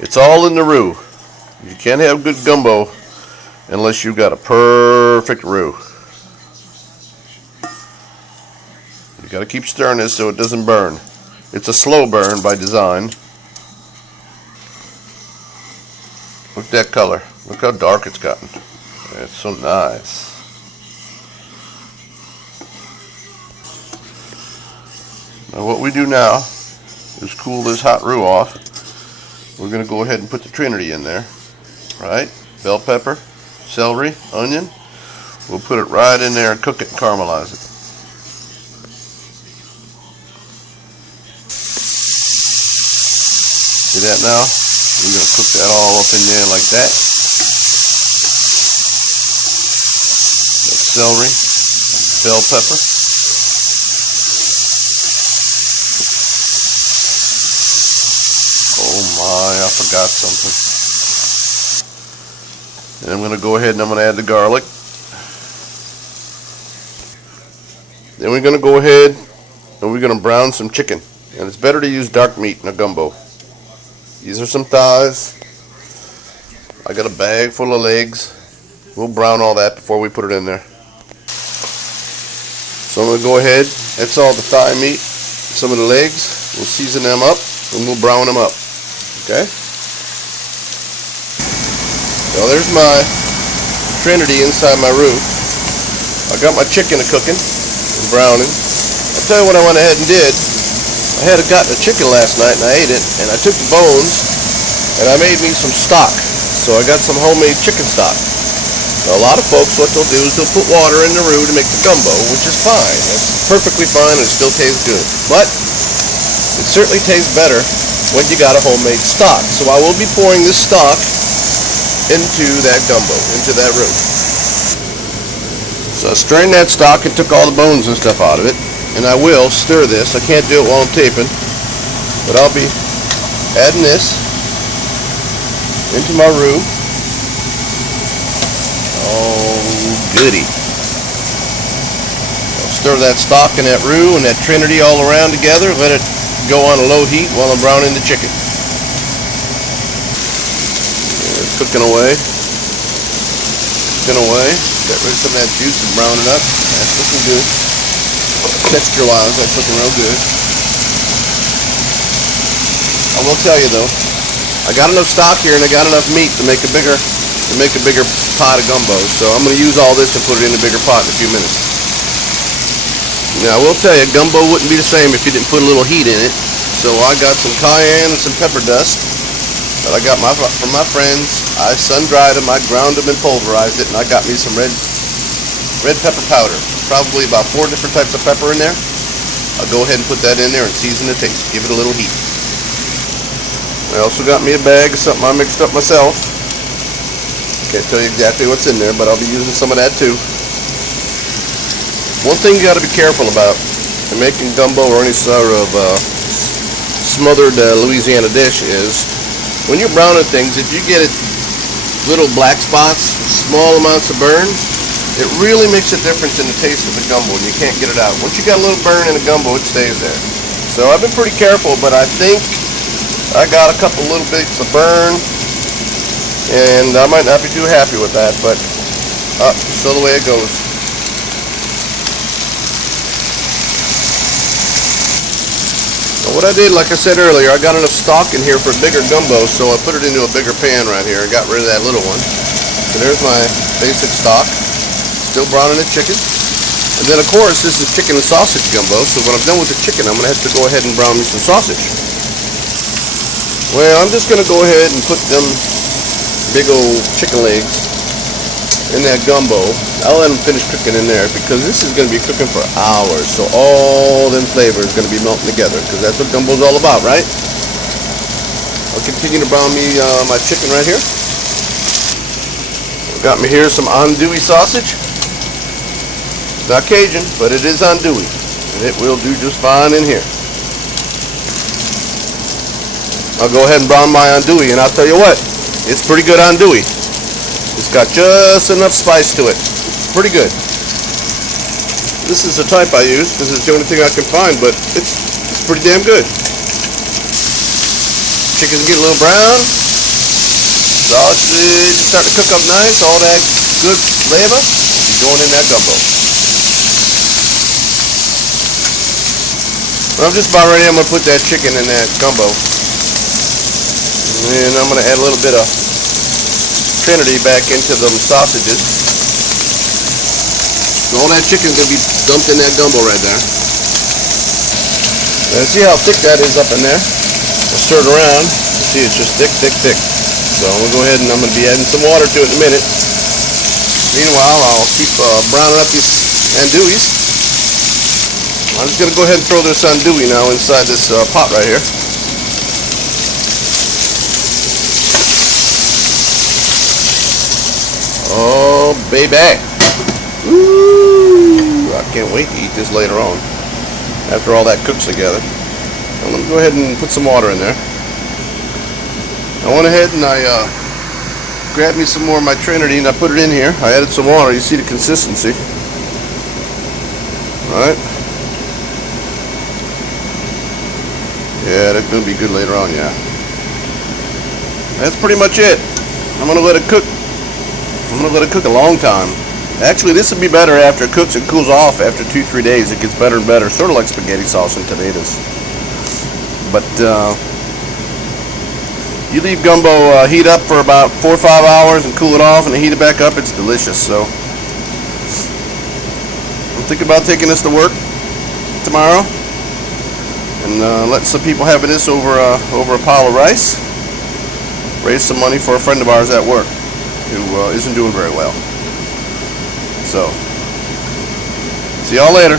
It's all in the roux. You can't have good gumbo unless you've got a perfect roux. You got to keep stirring this so it doesn't burn. It's a slow burn by design. Look at that color. Look how dark it's gotten. It's so nice. Now what we do now is cool this hot roux off. We're going to go ahead and put the Trinity in there. Right? Bell pepper, celery, onion. We'll put it right in there and cook it and caramelize it. See that now? We're going to cook that all up in there like that. Like celery, bell pepper. Oh my, I forgot something. And I'm going to go ahead and I'm going to add the garlic. Then we're going to go ahead and we're going to brown some chicken. And it's better to use dark meat in a gumbo. These are some thighs. I got a bag full of legs. We'll brown all that before we put it in there. So I'm going to go ahead. That's all the thigh meat. Some of the legs. We'll season them up and we'll brown them up. Okay? So there's my Trinity inside my roux. I got my chicken cooking and browning. I'll tell you what I went ahead and did. I had gotten a chicken last night and I ate it, and I took the bones and I made me some stock. So I got some homemade chicken stock. Now a lot of folks, what they'll do is they'll put water in the roux to make the gumbo, which is fine. It's perfectly fine and it still tastes good. But it certainly tastes better when you got a homemade stock. So I will be pouring this stock into that gumbo, into that roux. So I strained that stock and took all the bones and stuff out of it. And I will stir this. I can't do it while I'm taping. But I'll be adding this into my roux. Oh, goody. I'll stir that stock and that roux and that Trinity all around together. Let it go on a low heat while I'm browning the chicken. It's cooking away. Cooking away. Get rid of some of that juice and brown it up. That's looking good. Texture wise, that's looking real good. I will tell you though, I got enough stock here and I got enough meat to make a bigger pot of gumbo. So I'm going to use all this and put it in a bigger pot in a few minutes. Now I will tell you, gumbo wouldn't be the same if you didn't put a little heat in it. So I got some cayenne and some pepper dust that I got from my friends. I sun-dried them, I ground them and pulverized it, and I got me some red pepper powder. Probably about 4 different types of pepper in there. I'll go ahead and put that in there and season the taste. Give it a little heat. I also got me a bag of something I mixed up myself. Can't tell you exactly what's in there, but I'll be using some of that too. One thing you got to be careful about in making gumbo or any sort of smothered Louisiana dish is when you're browning things, if you get little black spots, small amounts of burn, it really makes a difference in the taste of the gumbo and you can't get it out. Once you got a little burn in the gumbo, it stays there. So I've been pretty careful, but I think I got a couple little bits of burn and I might not be too happy with that, but still the way it goes. What I did, like I said earlier, I got enough stock in here for a bigger gumbo, so I put it into a bigger pan right here and got rid of that little one. So there's my basic stock. Still browning the chicken. And then, of course, this is chicken and sausage gumbo, so when I'm done with the chicken, I'm going to have to go ahead and brown me some sausage. Well, I'm just going to go ahead and put them big old chicken legs in that gumbo. I'll let them finish cooking in there because this is going to be cooking for hours. So all them flavors are going to be melting together because that's what gumbo's all about, right? I'll continue to brown me my chicken right here. Got me here some andouille sausage. It's not Cajun, but it is andouille. And it will do just fine in here. I'll go ahead and brown my andouille, and I'll tell you what, it's pretty good andouille. It's got just enough spice to it. It's pretty good. This is the type I use because it's the only thing I can find, but it's pretty damn good. Chicken's getting a little brown. Sausage is starting to cook up nice. All that good flavor will be going in that gumbo. When I'm just about ready, I'm going to put that chicken in that gumbo. And I'm going to add a little bit of Trinity back into them sausages. So all that chicken's going to be dumped in that gumbo right there. And see how thick that is up in there? I'll stir it around. See, it's just thick, thick, thick. So I'm going to go ahead and I'm going to be adding some water to it in a minute. Meanwhile, I'll keep browning up these andouilles. I'm just going to go ahead and throw this andouille now inside this pot right here. Oh, baby. Ooh, I can't wait to eat this later on after all that cooks together. I'm going to go ahead and put some water in there. I went ahead and I grabbed me some more of my Trinity and I put it in here. I added some water. You see the consistency, right? Yeah, that's going to be good later on, yeah. That's pretty much it. I'm going to let it cook. I'm going to let it cook a long time. Actually, this would be better after it cooks and cools off after 2-3 days. It gets better and better, sort of like spaghetti sauce and tomatoes. But you leave gumbo heat up for about 4 or 5 hours and cool it off and then heat it back up. It's delicious. So I'm thinking about taking this to work tomorrow and let some people have this over a pile of rice. Raise some money for a friend of ours at work who isn't doing very well. So see y'all later.